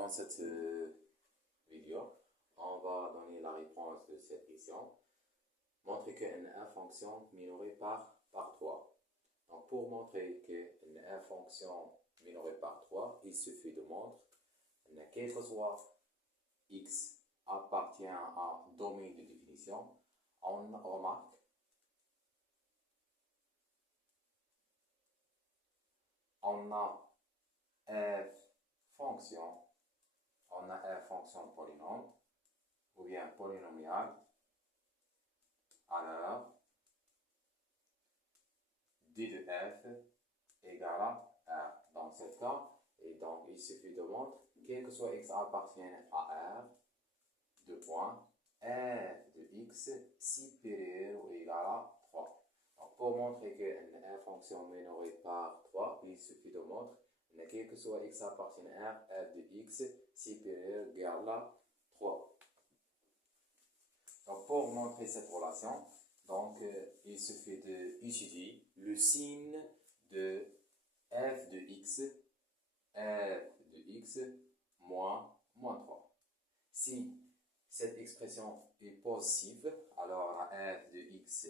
Dans cette vidéo, on va donner la réponse de cette question. Montrer qu'une f fonction minorée par 3. Donc, pour montrer qu'une f fonction minorée par 3, il suffit de montrer que quel que soit x appartient à domaine de définition, on remarque on a f fonction polynôme ou bien polynomiale. Alors, d de f égale à r dans ce cas. Et donc, il suffit de montrer, quel que soit x appartienne à r, deux points, f de x supérieur ou égal à 3. Donc, pour montrer qu'une f fonction minorée par 3, il suffit de montrer, quel que soit x appartienne à r, f de x supérieur ou égal à 3. Donc, pour montrer cette relation, il suffit d'utiliser le signe de f de x moins 3. Si cette expression est positive, alors la f de x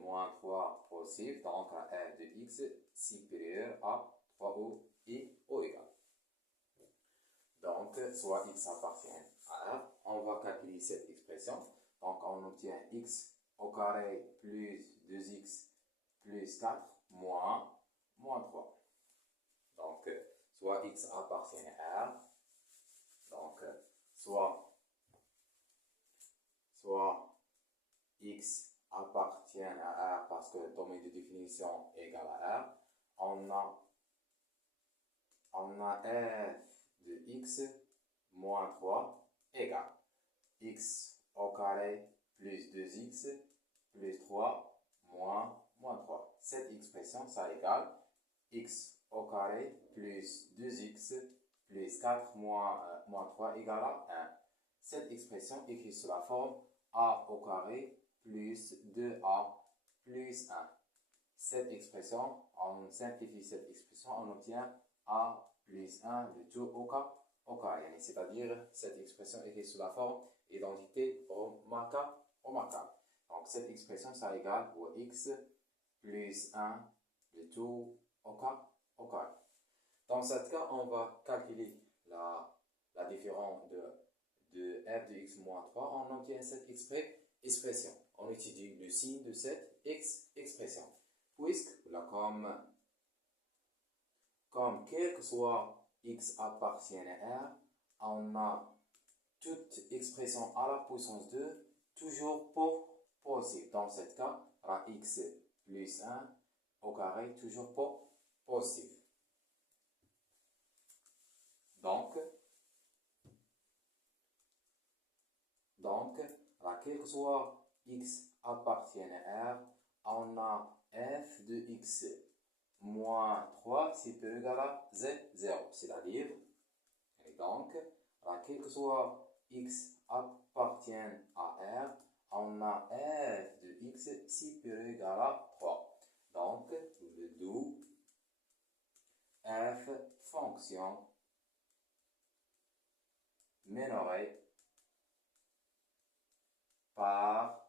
moins 3 positive, donc la f de x supérieure à 3 ou égal. Donc, soit x appartient à r, on va calculer cette expression. Donc, on obtient x au carré plus 2x plus 4 moins 3. Donc, soit x appartient à r, donc soit x appartient à r parce que le domaine de définition est égal à r, on a f de x moins 3 égale x au carré plus 2x plus 3 moins 3. Cette expression, ça égale x au carré plus 2x plus 4 moins 3 égale à 1. Cette expression écrite sous la forme a au carré plus 2a plus 1. Cette expression, on simplifie cette expression, on obtient a plus 1 le tout au carré. C'est-à-dire, cette expression écrite sous la forme identité remarquable. Donc, cette expression, ça égale au x plus 1 le tout au carré. Dans ce cas, on va calculer la différence de f de x moins 3. On obtient cette expression. On utilise le signe de cette expression. Puisque, comme quel que soit x appartient à r, on a toute expression à la puissance 2 toujours positive. Dans ce cas, la x plus 1 au carré toujours positif. Donc, quel que soit x appartient à r, on a f de x moins 3 supérieur égal à 0. C'est-à-dire, donc, quel que soit x appartient à r, on a f de x supérieur égal à 3. Donc, d'où f fonction minorée par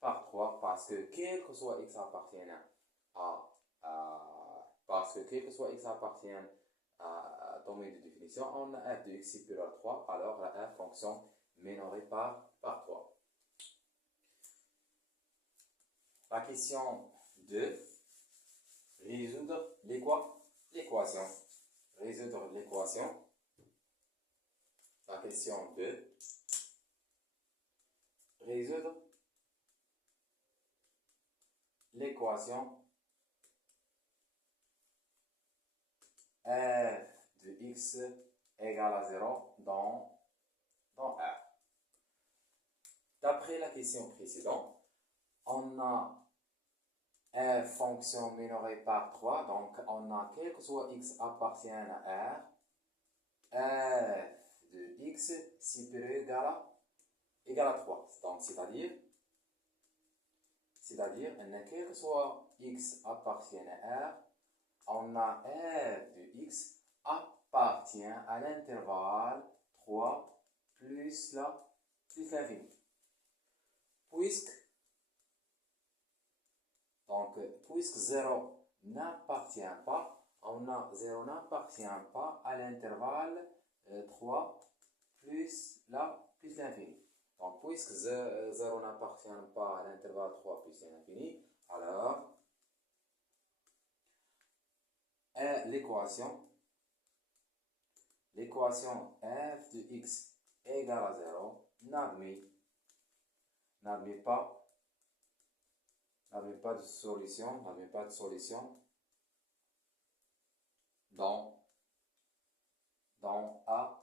3, parce que quel que soit x appartient à domaine de définition, on a f de x supérieur à 3, alors la f fonction minorée par 3. La question 2, résoudre l'équation. Résoudre l'équation. La question 2, résoudre l'équation f de x égale à 0 dans R. D'après la question précédente, on a f fonction minorée par 3, donc on a quel que soit x appartient à R, f de x supérieur égal à 3. Donc, c'est-à-dire, quel que soit x appartient à R, on a f de x appartient appartient à l'intervalle 3 plus l'infini. Puisque 0 n'appartient pas, 0 n'appartient pas à l'intervalle 3 plus l'infini. Donc, puisque 0 n'appartient pas à l'intervalle 3 plus l'infini, alors l'équation f de x égale à 0 n'admet pas de solution, dans A